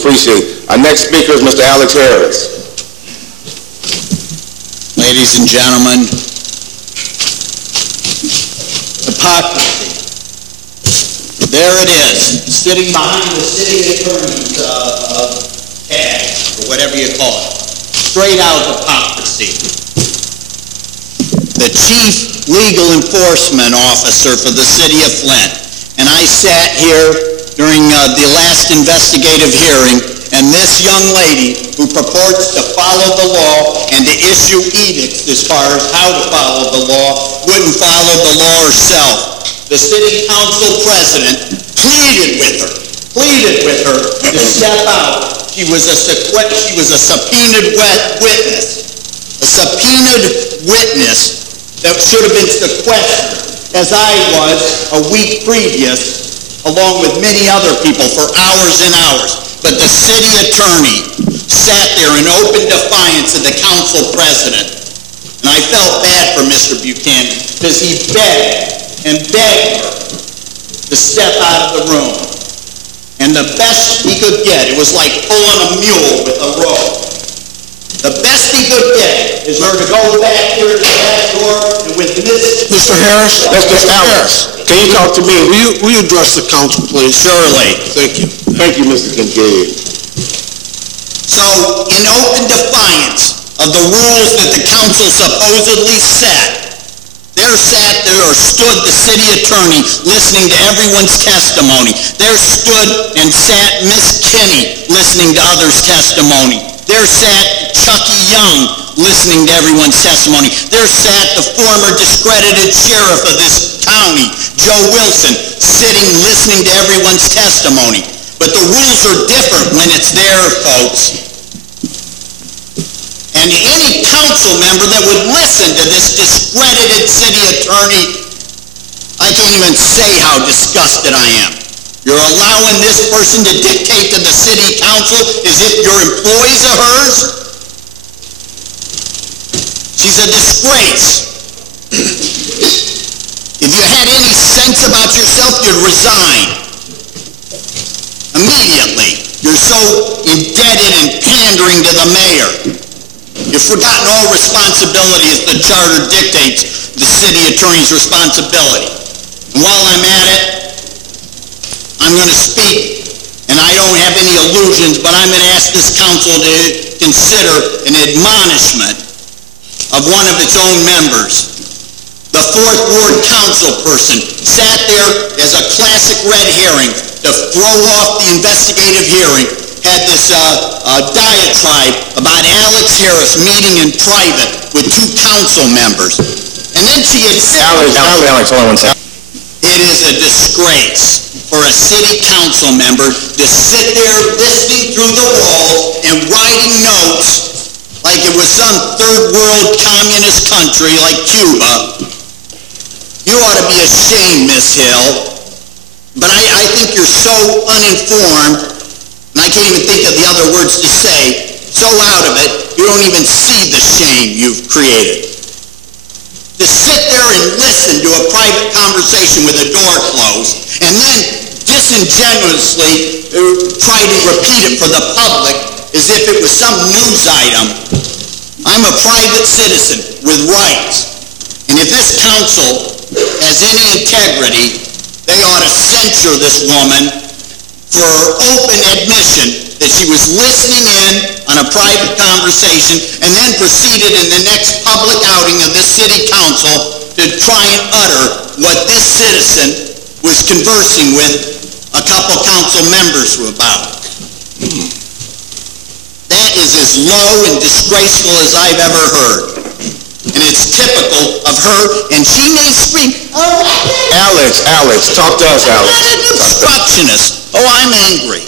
precinct. Our next speaker is Mr. Alex Harris. Ladies and gentlemen, hypocrisy. There it is, sitting behind the city attorney's tag, or whatever you call it. Straight out hypocrisy. The chief legal enforcement officer for the city of Flint. And I sat here during the last investigative hearing, and this young lady who purports to follow the law and to issue edicts as far as how to follow the law wouldn't follow the law herself. The city council president pleaded with her to step out. She was a subpoenaed witness. A subpoenaed witness that should have been sequestered, as I was a week previous, along with many other people, for hours and hours. But the city attorney sat there in open defiance of the council president. And I felt bad for Mr. Buchanan, because he begged and begged her to step out of the room. And the best he could get, it was like pulling a mule with a rope. The best he could get is her to go back here to the back door and with this... Mr. Harris? Mr. Harris, can you talk to me? Will you address the council, please? Surely. Thank you. Thank you, Mr. Kincaid. So, in open defiance of the rules that the council supposedly set, there sat there or stood the city attorney listening to everyone's testimony. There stood and sat Miss Kinney listening to others' testimony. There sat Chucky Young listening to everyone's testimony. There sat the former discredited sheriff of this county, Joe Wilson, sitting listening to everyone's testimony. But the rules are different when it's there, folks. And any council member that would listen to this discredited city attorney, I can't even say how disgusted I am. You're allowing this person to dictate to the city council as if you're employees of hers? She's a disgrace. If you had any sense about yourself, you'd resign. Immediately. You're so indebted and pandering to the mayor. You've forgotten all responsibility as the charter dictates the city attorney's responsibility. And while I'm at it, I'm going to speak, and I don't have any illusions, but I'm going to ask this council to consider an admonishment of one of its own members. The 4th Ward council person sat there as a classic red herring to throw off the investigative hearing, had this diatribe about Alex Harris meeting in private with 2 council members. And then she had said... Alex, hold on 1 second. It is a disgrace for a city council member to sit there listening through the walls and writing notes like it was some third world communist country like Cuba. You ought to be ashamed, Miss Hill. But I think you're so uninformed, and I can't even think of the other words to say, so out of it, you don't even see the shame you've created. To sit there and listen to a private conversation with the door closed, and then disingenuously try to repeat it for the public as if it was some news item. I'm a private citizen with rights, and if this council has any integrity, they ought to censure this woman for open admission that she was listening in on a private conversation and then proceeded in the next public outing of this city council to try and utter what this citizen was conversing with a couple council members about. That is as low and disgraceful as I've ever heard. And it's typical of her, and she may scream, "Oh, Alex, talk to us, Alex." I'm not an obstructionist. Oh, I'm angry.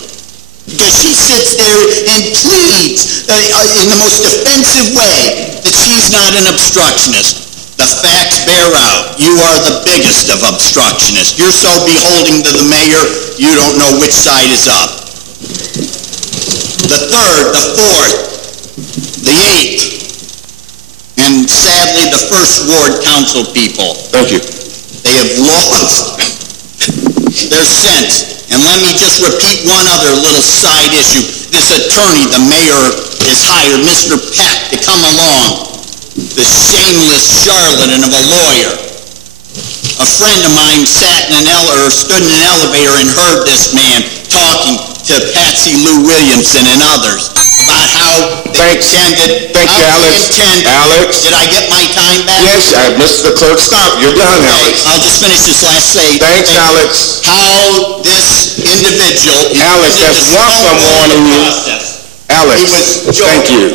Because she sits there and pleads in the most offensive way that she's not an obstructionist. The facts bear out. You are the biggest of obstructionists. You're so beholden to the mayor, you don't know which side is up. The 3rd, the 4th, the 8th, and sadly the 1st Ward council people. Thank you. They have lost their sense. And let me just repeat one other little side issue. this attorney, the mayor, has hired Mr. Peck to come along, the shameless charlatan of a lawyer. A friend of mine stood in an elevator and heard this man talking to Patsy Lou Williamson and others about how they intended. Thank you, Alex. Alex. Did I get my time back? Yes, Mr. Clerk, stop. You're done, Okay, Alex. I'll just finish this last say. Thanks, Alex. How this individual... Alex, that's once I'm warning you. process. Alex, He was thank you.